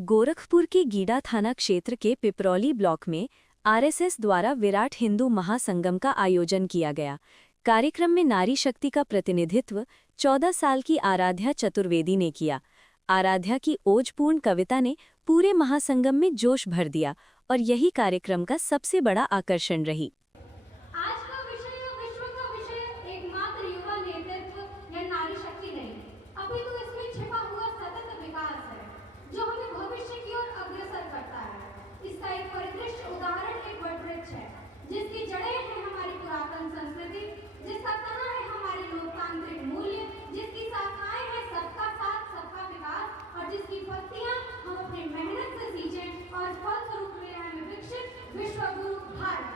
गोरखपुर के गीडा थाना क्षेत्र के पिपरौली ब्लॉक में आरएसएस द्वारा विराट हिंदू महासंगम का आयोजन किया गया। कार्यक्रम में नारी शक्ति का प्रतिनिधित्व 14 साल की आराध्या चतुर्वेदी ने किया। आराध्या की ओजपूर्ण कविता ने पूरे महासंगम में जोश भर दिया और यही कार्यक्रम का सबसे बड़ा आकर्षण रही। आज का विषय विश्व का विषय एकमात्र युवा नेतृत्व या नारी शक्ति नहीं, अपितु इसमें छिपा हुआ सतत विकास है, जो हमें भविष्य की ओर अग्रसर करता है। इसका एक परिदृश्य उदाहरण एक वटवृक्ष है, जिसकी जड़ें हैं हमारी पुरातन संस्कृति, जिसका तना है हमारे लोकतांत्रिक मूल्य, जिसकी शाखाएं हैं सबका साथ सबका विकास और जिसकी पत्तियां हम अपनी मेहनत से सींचें और फलस्वरूप मिले हमें विकसित विश्वगुरु भारत।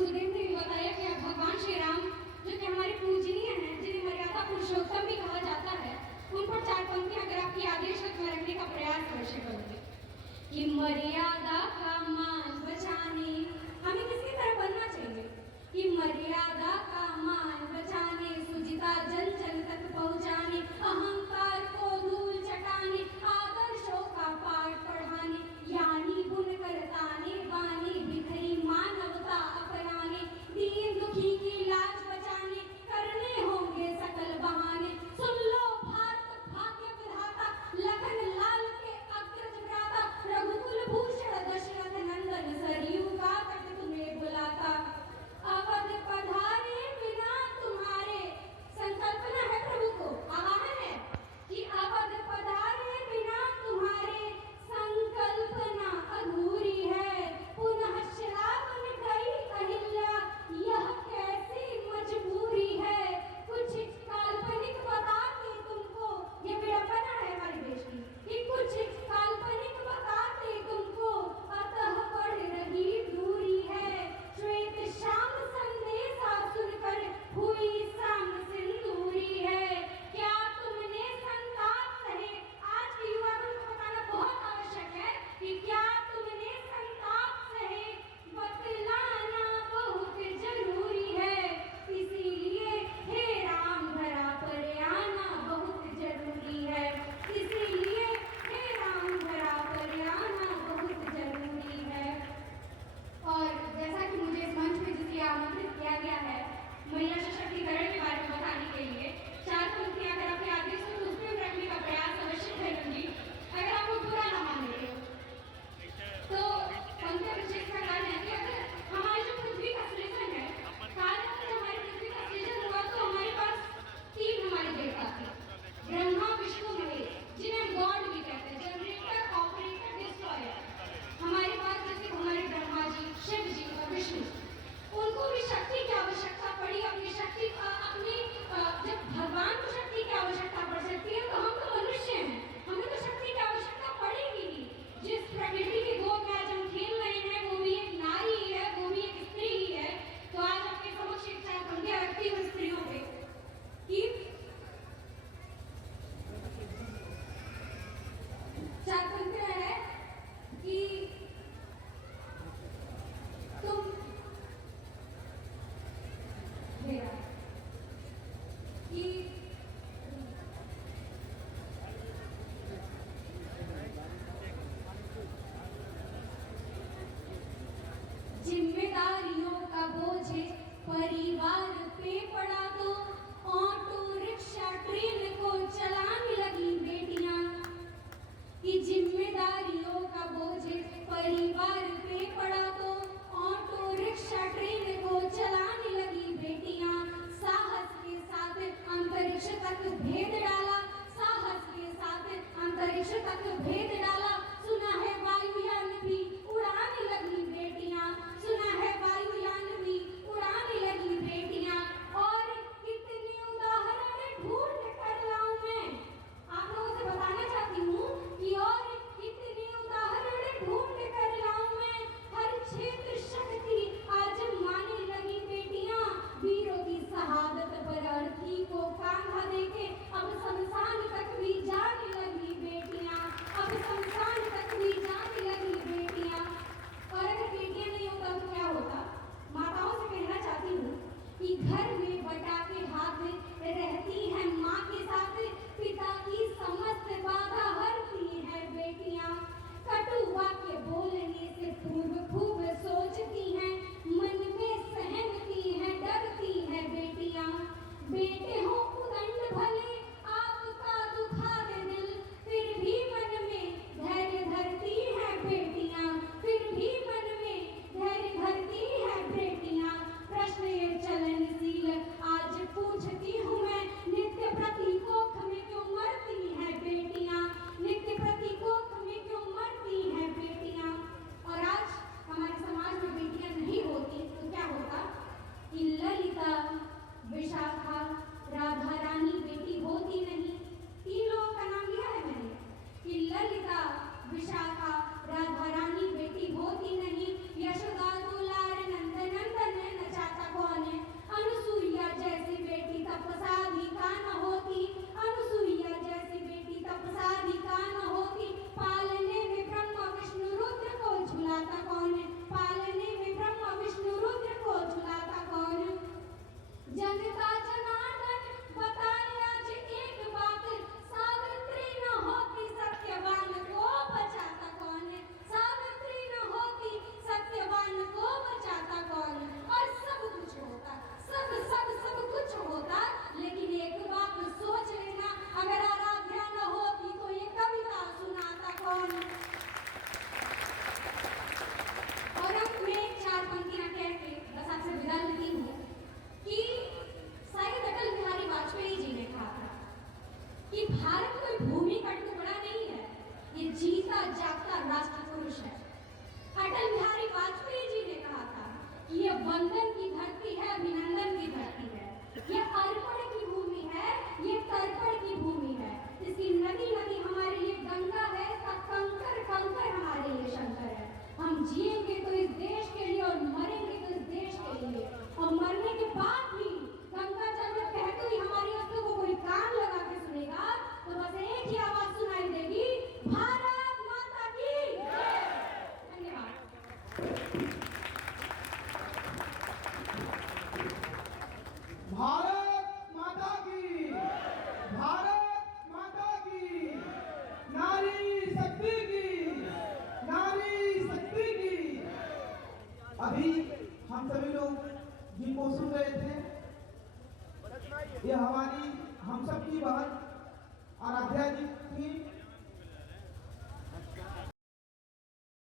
गुरुदेव ने भी बताया कि अब भगवान श्री राम जो कि हमारे पूजनीय हैं, जिन्हें मर्यादा पुरुषोत्तम भी कहा जाता है, उन पर 4 पंक्तियां अगर आपकी आदेश में रखने का प्रयास अवश्य करोगे कि मर्यादा का मान बचाने, हमें किसकी तरह बनना चाहिए कि मर्यादा का मान बचाने, सुजिता जन जन तक पहुंचाने, अहंकार को धूल चटाने, आदर्शों का पाठ पढ़ाने, यानी गुण करताने बाने, बिखरी मानवता अपनाने, दीन दुखी की लाज बचाने, करने होंगे सकल बहाने। सुन लो भारत भाग्य विधाता, लखन लाल के अग्रज भ्राता, रघुकुल भूषण दशरथ नंदन, सरयू का तट तुम्हें बुलाता। अवध पधारे बिना तुम्हारे, संकल्पना है प्रभु को, आवाहन है कि अवध पधारे बिना तुम्हारे, संकल्पना अधूरी है। पुनः श्रावण गई अहिल्या, यह कैसी मजबूरी है। कुछ काल्पनिक बताते तुमको, ये विडंबना है हमारे देश की, कि कुछ काल्पनिक बताते तुमको, अतः बढ़ रही दूरी है। श्वेत श्याम संदेशा सुनकर हुई शाम सिंदूरी है। क्या तुमने संताप सहे, आज के युवा को बताना बहुत आवश्यक है कि क्या तुमने संताप सहे, बतलाना बहुत जरूरी है। इसीलिए हे राम धरा पर आना बहुत जरूरी है, इसीलिए हे राम धरा पर आना बहुत जरूरी है। और जैसा कि मुझे इस मंच पे जिसलिए आमंत्रित किया गया है महिला सशक्तिकरण के बारे में बताने के लिए, 4 पंक्तियां अगर आपके आदेश हो तो उसमें रखने का प्रयास अवश्य करूंगी, अगर आप वो बुरा ना मान रहे हो तो। पंक्तियां कुछ इस प्रकार है कि अगर हमारी जो पृथ्वी का सृजन है, काल में हमारी पृथ्वी का सृजन हुआ तो हमारे पास 3 हमारे देवता थे, ब्रह्मा विष्णु महेश, जिन्हें हम गॉड भी कहते हैं, जनरेटर ऑपरेटर डिस्ट्रॉयर। हमारे पास जैसे हमारे ब्रह्मा जी, शिव जी और विष्णु, उनको भी शक्ति की आवश्यकता पड़ी। अपनी शक्ति अपनी जब भगवान को शक्ति की आवश्यकता पड़ सकती है तो हम तो मनुष्य हैं, हमें तो शक्ति की आवश्यकता पड़ेगी ही। जिस प्रकृति की गोद में आज हम खेल रहे हैं वो भी एक नारी ही है, वो भी एक स्त्री ही है। तो आज आपके समक्ष एक 4 पंक्तियां रखती हूँ स्त्रियों पे कि 4 पंक्तियां है कि तुम मेरा कि जिम्मेदारियों का बोझ परिवार पे पड़ा तो ऑटो रिक्शा ट्रेन को चलाने लगी बेटियां, कि जिम्मेदारियों का बोझ परिवार पे पड़ा तो ऑटो रिक्शा ट्रेन को चलाने लगी बेटियां। साहस के साथ अंतरिक्ष तक भेद डाला, साहस के साथ अंतरिक्ष तक भेद डाला। सुना है वायुयान भी उड़ाने लगी बेटियां, सुना है वायुयान भी उड़ाने लगी बेटियां। और भारत माता की, भारत माता की, नारी शक्ति की, नारी शक्ति की। अभी हम सभी लोग जिनको सुन रहे थे, ये हमारी हम सब की बहन आराध्या जी थी,